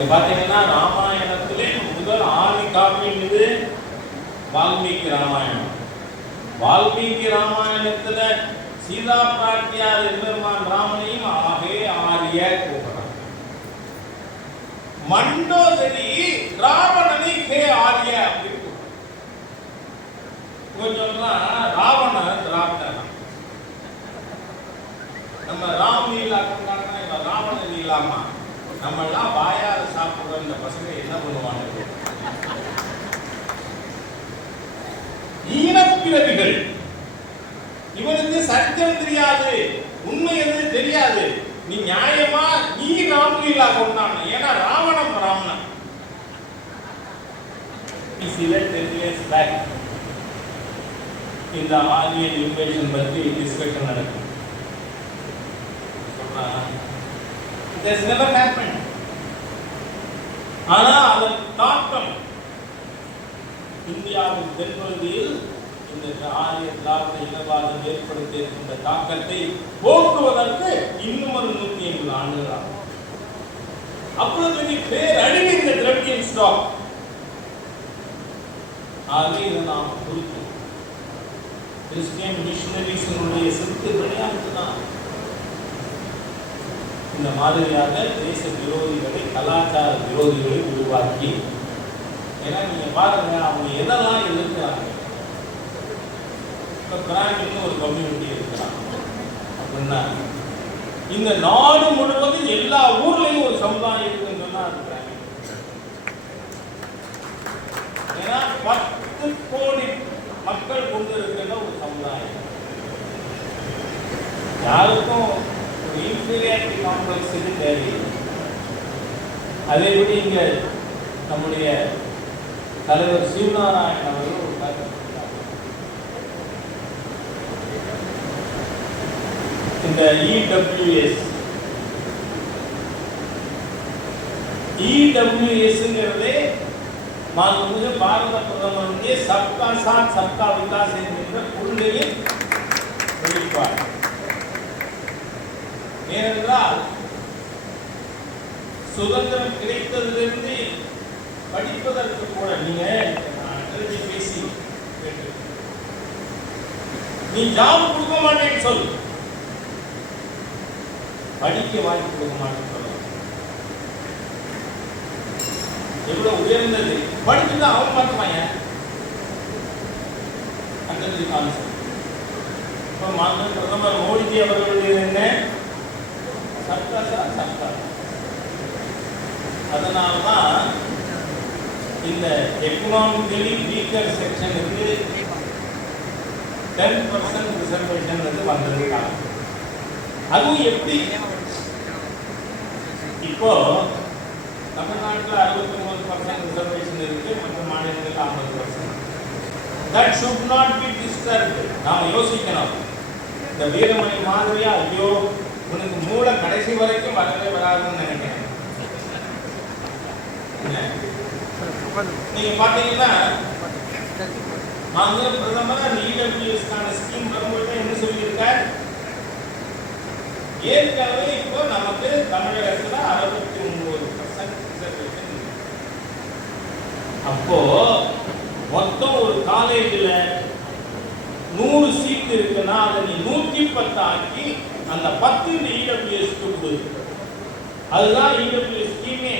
பாத்தீங்கன்னா ராமாயணத்திலே முதல் ஆதி காப்பியம் இது வால்மீகி ராமாயணம். வால்மீகி ராமாயணத்துல சீதா பிராட்டியார் எம்பெருமான் ராமனையும் ஆகே ஆரிய கூப்பிடுறாங்க மண்டோதரி ராவணனை கே ஆரிய அப்படின்னு கூப்பிடுறாங்க. கொஞ்சம் ராவணன் திராவிடனா நம்ம ராமலீலா ராவண லீலாமா நம்ம எல்லாம் வாயால சாப்பிடுற இந்த பசங்க என்ன பண்ணுவாங்க? ஈனப்பிறவிகள். இவனுக்கு சத்தியம் தெரியாது உண்மை எது தெரியாது. நீ நியாயமா நீ ராமலீலா கொண்டான் ஏன்னா ராவணம் ராவணன். சில டென் இந்த ஆரியன் இன்வேஷன் பற்றி டிஸ்கஷன் நடக்கும். சொல்றான் It has never happened. ஆனால் அதன் தாக்கம் இந்தியாவின் தென்பகுதியில் இந்த ஆரிய திராவிட இனவாதம் ஏற்படுத்தி இருக்கின்ற தாக்கத்தை போக்குவதற்கு இன்னும் ஒரு நூத்தி ஐம்பது ஆண்டுகள் ஆகும் அப்பொழுது நீ பேர் அழிவு இந்த திரட்டியின் ஸ்டாக் ஆகவே இதை நாம் குறிக்கும் கிறிஸ்டியன் மிஷினரிஸினுடைய சிறுத்தை விளையாட்டு தான். இந்த மாதிரியாக தேச விரோதிகளை கலாச்சார விரோதிகளை உருவாக்கி ஏன்னா நீங்க பாருங்க அவங்க எதெல்லாம் எதிர்க்கிறாங்க? இப்போ பிராமின்னு ஒரு கம்யூனிட்டி இருக்கிறாங்க. அப்படின்னா இந்த நாடு முழுவதும் எல்லா ஊர்லேயும் ஒரு சமுதாயம் இருக்குன்னு சொன்னா அது ஏன்னா பத்து கோடி மக்கள் கொண்டு இருக்கின்ற ஒரு சமுதாயம். யாருக்கும் இன்ஃபீரியாரிட்டி காம்ப்ளெக்ஸ் இது தேவையில்லை. அதே விட இங்கே நம்முடைய தலைவர் சிவநாராயணன் அவர்கள் ஒரு கருத்து இந்த இடபிள்யூஎஸ் இடபிள்யூஎஸ்ங்கிறதே மாண்புமிகு பாரத பிரதமருடைய சப்கா சாத் சப்கா விகாஸ் என்கின்ற கொள்கையின் வெளிப்பாடு. ஏனென்றால் சுதந்திரம் கிடைத்ததிலிருந்து படிப்பதற்கு கூட நீங்க நான் பேசி கேட்டு நீ ஜாப் கொடுக்க மாட்டேன்னு சொல் படிக்க வாங்கி கொடுக்க மாட்டேன்னு சொல்ல. எவ்வளவு உயர்ந்தது? படிச்சுதான் அவன் மாட்டுவாங்க அந்த கான்செப்ட் இப்போ பிரதமர் மோடிஜி அவர்களுடைய என்ன? சப்கா சாத் அதனால்தான் இந்த எக்கனாமிக்கலி வீக்கர் செக்ஷனுக்கு டென் பர்சன்ட் ரிசர்வேஷன் வந்து வந்தது அதுவும் எப்படி? இப்போ தமிழ்நாட்டில் அறுபத்தி ஒன்பது பர்சன்ட் ரிசர்வேஷன் இருக்கு மற்ற மாநிலங்களுக்கு ஐம்பது percent that should not be disturb நாம் யோசிக்கணும். இந்த வீரமணி மாதிரியா? ஐயோ உனக்கு மூளை கடைசி வரைக்கும் வரவே வராதுன்னு நினைக்கிறேன். நீங்க பாத்தீங்கன்னா மாநில பிரதமர் இடபிள்யூஎஸ்க்கான ஸ்கீம் வரும்போது என்ன சொல்லியிருக்கார்? ஏற்கனவே இப்போ நமக்கு தமிழகத்துல அறுபத்தி ஒன்பது பர்சன்ட் ரிசர்வேஷன் அப்போ மொத்தம் ஒரு காலேஜில் நூறு சீட் இருக்குன்னா அதை நீ நூத்தி பத்து ஆக்கி அந்த பத்து இந்த இடபிள்யூஎஸ்க்கு அதுதான் இடபிள்யூஎஸ் ஸ்கீமே.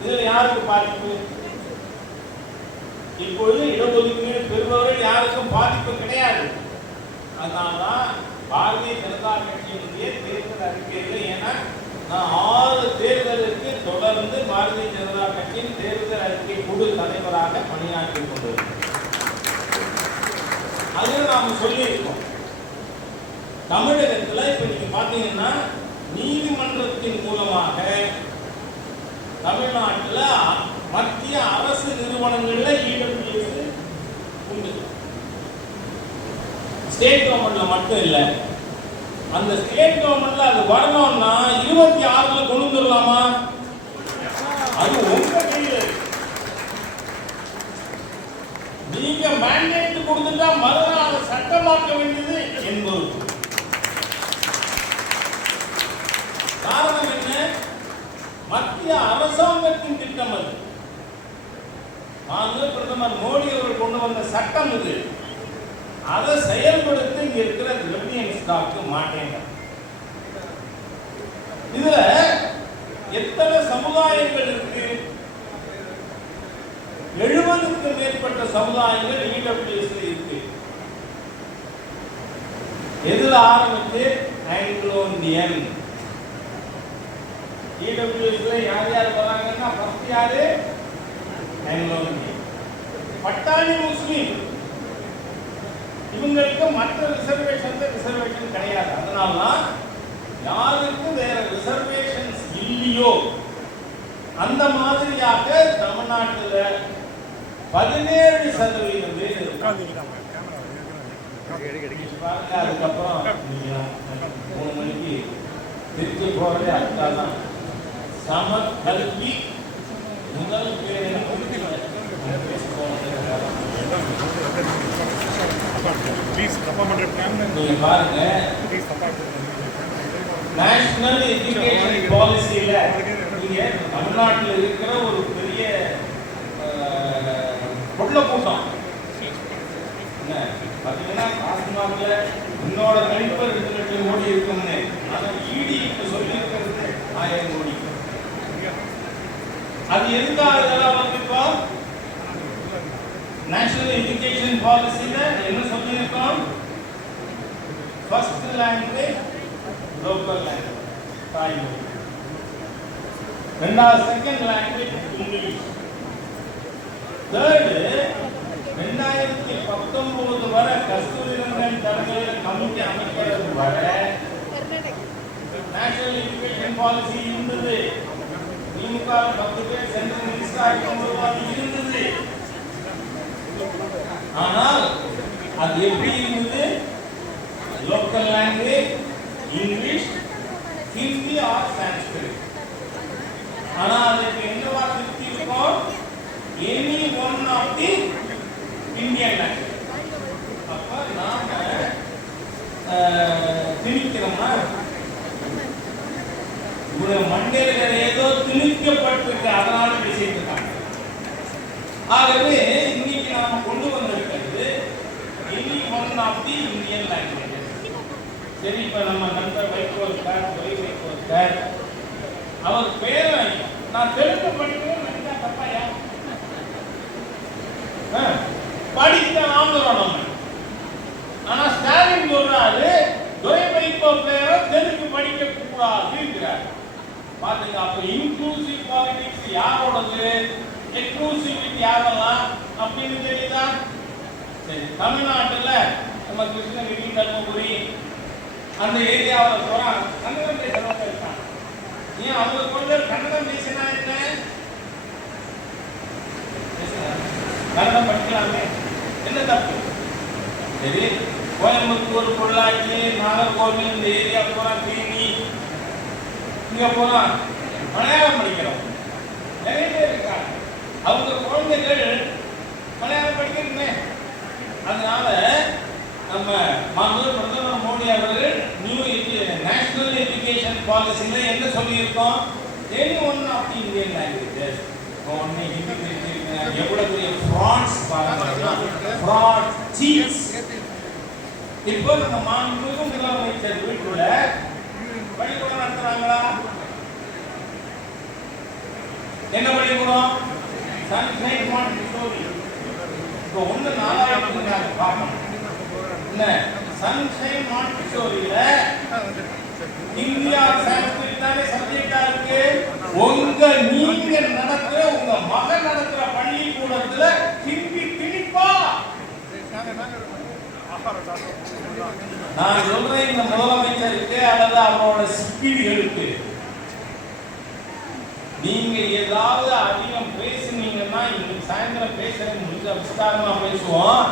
இதில் யாருக்கு பாதிப்பு? இப்பொழுது இடஒதுக்கீடு பெறுபவர்கள் யாருக்கும் பாதிப்பு கிடையாது. அதனால்தான் பாரதிய ஜனதா கட்சியினுடைய தேர்தல் அறிக்கையில் ஏன்னா நான் ஆறு தேர்தலுக்கு தொடர்ந்து பாரதிய ஜனதா கட்சியின் தேர்தல் அறிக்கை குழு தலைவராக பணியாற்றி கொண்டிருக்கிறேன். அதில் நாம் சொல்லியிருக்கோம். தமிழகத்தில் இப்ப நீங்க பாத்தீங்கன்னா நீதிமன்றத்தின் மூலமாக தமிழ்நாட்டில் மத்திய அரசு நிறுவனங்களில் இடபிள்யூஎஸ் உண்டு. ஸ்டேட் கவர்மெண்ட்ல மட்டும் இல்லை. அந்த ஸ்டேட் கவர்மெண்ட்ல அது வரணும்னா இருபத்தி ஆறுல கொண்டு வந்துடலாமா அது உங்க கையில் நீங்க மேண்டேட் கொடுத்துட்டா மறுநாள் சட்டமாக்க வேண்டியது என்பது காரணம் என்ன? மத்திய அரசாங்கத்தின் திட்டம் அது. மாண்பு பிரதமர் மோடி அவர்கள் கொண்டு வந்த சட்டம் இது. அதை செயல்படுத்த இங்க இருக்கிற திரவியன் ஸ்டாக்கு மாட்டேங்க இதுல எத்தனை சமுதாயங்கள் இருக்கு? எழுபதுக்கு மேற்பட்ட சமுதாயங்கள் இடபிள்யூஎஸ்ல இருக்கு. எதுல ஆரம்பித்து ஆங்கிலோ இந்தியன் இடபிள்யூஎஸ்ல யார் யார் வராங்கன்னா ஃபர்ஸ்ட் யாரு? பெங்களூர். இந்தியன் பட்டாளி முஸ்லீம். இவங்களுக்கு மற்ற ரிசர்வேஷன் ரிசர்வேஷன் கிடையாது. அதனால தான் யாருக்கு வேற ரிசர்வேஷன்ஸ் இல்லையோ. அந்த மாதிரியாக தமிழ்நாட்டில் பதினேழு சதவீதம் பேர் அதுக்கப்புறம் மூணு மணிக்கு திருச்சி போறதே அதுதான் கல்வி முதல் பேர் ப்ளீஸ் தப்பா பண்ற பிளான் பாருங்க ப்ளீஸ் தப்பா நேஷனல் எஜுகேஷன் பாலிசியில நீங்க தமிழ்நாட்டில் இருக்கிற ஒரு பெரிய பொருள கூட்டம் என்ன? பாத்தீங்கன்னா டாஸ்மாக்ல இன்னோட கணிப்பு ரெண்டு லட்சம் கோடி இருக்கும்னு ஆனா இடி இப்ப சொல்லி இருக்கிறது ஆயிரம் கோடி. அது எதுக்காக இதெல்லாம் வந்து இப்போ நேஷனல் எஜுகேஷன் பாலிசியில என்ன சொல்லியிருக்கோம்? ஃபர்ஸ்ட் லாங்குவேஜ் லோக்கல் லாங்குவேஜ் தாய்மொழி ரெண்டாவது செகண்ட் லாங்குவேஜ் இங்கிலீஷ் தேர்டு ரெண்டாயிரத்தி பத்தொன்பது வரை கஸ்தூரிரங்கன் தலைமையில் கமிட்டி அமைக்கிறது வரை நேஷனல் எஜுகேஷன் பாலிசி இருந்தது. பத்து பேர் சென்ட்ரல் மினிஸ்டர் இருக்கும்போது இருந்தது. ஆனால் அது எப்படி இருந்தது? Local language English Hindi or Sanskrit ஆனா அதுக்கு என்னவா திருப்தி இருக்கும்? Any one of the Indian language அப்ப நாம திணிக்கிறோம்னா திணிக்கிறோமா ஒரு ஏதோ திணிக்கப்பட்டிருக்கு. அதனால பேசிட்டு இருக்காங்க ஆகவே இன்னைக்கு நாம கொண்டு வந்திருக்கிறது any one of the Indian language சரி இப்ப நம்ம நண்பர் வைகோ இருக்கார் துறை வைகோ இருக்கார். அவர் பேரை நான் தெலுங்கு படிக்க நினைச்சா தப்பாயா ஆ, படித்த ஆந்திரம் நம்ம ஆனா ஸ்டாலின் சொல்றாரு துரை வைகோ பேரை தெலுங்கு படிக்க கூடாதுங்கிறார் பாத்தீங்க அப்ப இன்க்ளூசிவ் பாலிடிக்ஸ் யாரோடது? எக்ஸ்க்ளூசிவிட்டி யாரெல்லாம்? அப்படின்னு தெரியுதா? சரி தமிழ்நாட்டுல நம்ம கிருஷ்ணகிரி தர்மபுரி அந்த ஏரியாவில் போறா கன்னடம் பேசுறவங்க இருக்காங்க ஏன் அவங்க கொண்டு கன்னடம் பேசினா என்ன? கன்னடம் படிக்கலாமே. என்ன தப்பு? சரி கோயம்புத்தூர் பொள்ளாச்சி நாகர்கோவில் இந்த ஏரியா போறா தீனி இங்கே போனால் மலையாளம் படிக்கிறோம் நிறைய பேர் இருக்காங்க. அவங்க குழந்தைகள் மலையாளம் படிக்கணுமே. அதனால நம்ம மாண்பு பிரதமர் மோடி அவர்கள் நியூ நேஷனல் எஜுகேஷன் பாலிசியில் என்ன சொல்லியிருக்கோம்? Any one of the Indian languages ஒன்று ஹிந்தி தெரிஞ்சிருக்கேன் எவ்வளோ பெரிய ஃப்ராட்ஸ் ஃப்ராட் சீஸ் இப்போ நம்ம மாண்புமிகு முதலமைச்சர் வீட்டுல பள்ளிக்கூடம் நடத்துறாங்களா என்ன பள்ளிக்கூடம் சன்ஷைன் மாண்டிசோரி இப்போ ஒன்று நாலாயிரத்துக்கு நாங்க பார்க்கணும் என்ன? சன்ஷைன் மாண்டிசோரியில இந்தியா சான்ஸ்கிரிட் தானே சப்ஜெக்டா இருக்கு உங்க நீங்க நடக்கிற உங்க மகன் நடத்துற பள்ளிக்கூடத்துல திரும்பி திணிப்பா. நான் சொல்றேன் இந்த முதலமைச்சருக்கு அல்லது அவரோட சிக்கிரிகளுக்கு நீங்க ஏதாவது அதிகம் பேசி பேசுனீங்கன்னா இன்னைக்கு சாயந்தரம் பேசுறது முடிஞ்ச விஸ்தாரமா பேசுவோம்.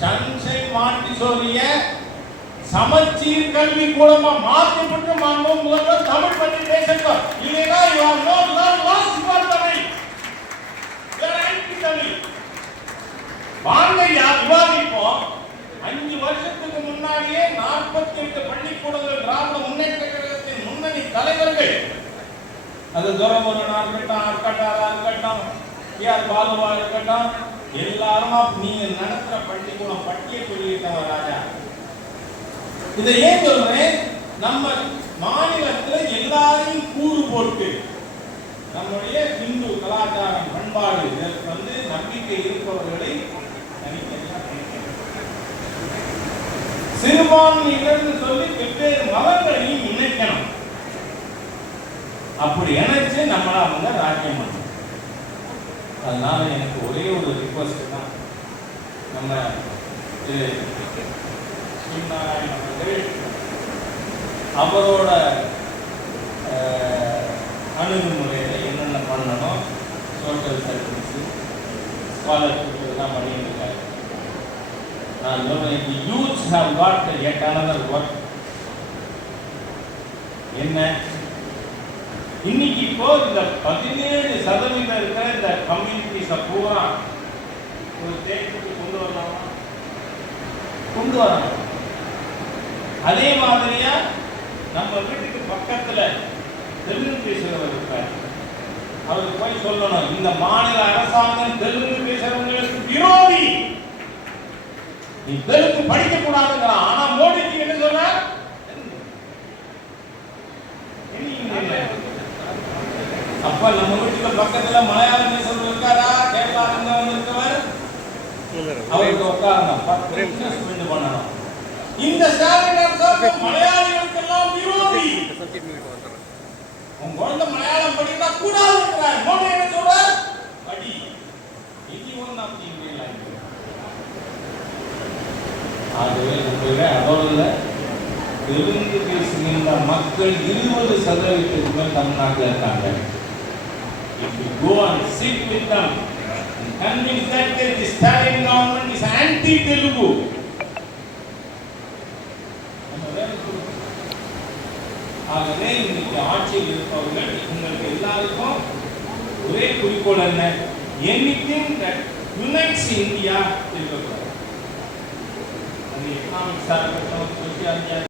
சன்சை சொல்லிய சமச்சீர் கல்வி கூடமா மாற்றப்பட்டு மாண்பும் முதல்வர் தமிழ் பற்றி பேசுங்க இல்லைன்னா you are no lost for Tamil you are anti Tamil வாங்க யா விவாதிப்போம்? அஞ்சு வருஷத்துக்கு முன்னாடியே நாற்பத்தி எட்டு பள்ளிக்கூடங்கள் திராவிட முன்னேற்ற கழகத்தின் முன்னணி தலைவர்கள். அது அது துரமுருகனா இருக்கட்டும் அர்க்கட்டாரா இருக்கட்டும் ஏஆர் பாலுவா இருக்கட்டும்? எல்லாருமா நீங்க நடத்துற பள்ளிக்கூடம் பட்டிய சொல்லிட்டவன் ராஜா. இதை ஏன் சொல்றேன்? நம்ம மாநிலத்துல எல்லாரையும் கூறு போட்டு நம்முடைய இந்து கலாச்சாரம் பண்பாடு இதற்கு வந்து நம்பிக்கை இருப்பவர்களை சிறுபான்மையினர் சொல்லி வெவ்வேறு மதங்களையும் இணைக்கணும். அப்படி இணைச்சு நம்மளா வந்து ராஜ்யம் பண்ணணும். அதனால் எனக்கு ஒரே ஒரு ரிக்வஸ்ட்டு தான் நம்ம திரு ஸ்ரீநாராயணன் அவர்கள் அவரோட அணுகுமுறையில் என்னென்ன பண்ணணும் சோஷியல் சர்வீஸு ஸ்காலர்ஷிப் இதெல்லாம் பண்ணியிருக்காரு. நான் சொல்கிறேன் the youths have got yet another work என்ன? இன்னைக்கு இப்போ இந்த பதினேழு சதவீதம் இருக்கிற இந்த கம்யூனிட்டிஸை பூரா ஒரு ஸ்டேட்டுக்கு கொண்டு வரலாமா? கொண்டு வரணும் அதே மாதிரியா நம்ம வீட்டுக்கு பக்கத்துல தெலுங்கு பேசுகிறவர் இருக்கார். அவருக்கு போய் சொல்லணும் இந்த மாநில அரசாங்கம் தெலுங்கு பேசுறவங்களுக்கு விரோதி. நீ தெலுங்கு படிக்க கூடாதுங்கிறான் ஆனா மோடி என்ன சொல்ற அப்ப நம்ம வீட்டுல பக்கத்துல மலையாளம் பேசுறவர் இருக்காரா? கேரளா இருந்து வந்திருக்கவர் அவருக்கு உட்காரணும். பத்து நிமிஷம் ஸ்பெண்ட் பண்ணணும் இந்த ஸ்டாலின் அரசாங்கம் மலையாளிகளுக்கெல்லாம் விரோதி. உன் குழந்தை மலையாளம் படித்தா கூடாதுங்கிறார் மோடி என்ன சொல்றார்? படி. இது ஒன்று ஆஃப் ஆகவே உங்களை அதோடு இல்லை தெலுங்கு பேசுகின்ற மக்கள் இருபது சதவீதத்துக்கு மேல் தமிழ்நாட்டில் இருக்காங்க. If you go and sit with them and convince that the Stalin government is anti-Telugu, நம்ம வேலை கொடுக்கணும். ஆகவே இன்னைக்கு ஆட்சியில் இருப்பவர்கள் உங்களுக்கு எல்லாருக்கும் ஒரே குறிக்கோள் என்ன எனிதிங் that unites India இருக்கக்கூடாது அது எக்கனாமிக்ஸாக இருக்கட்டும் சோசியாலஜியாக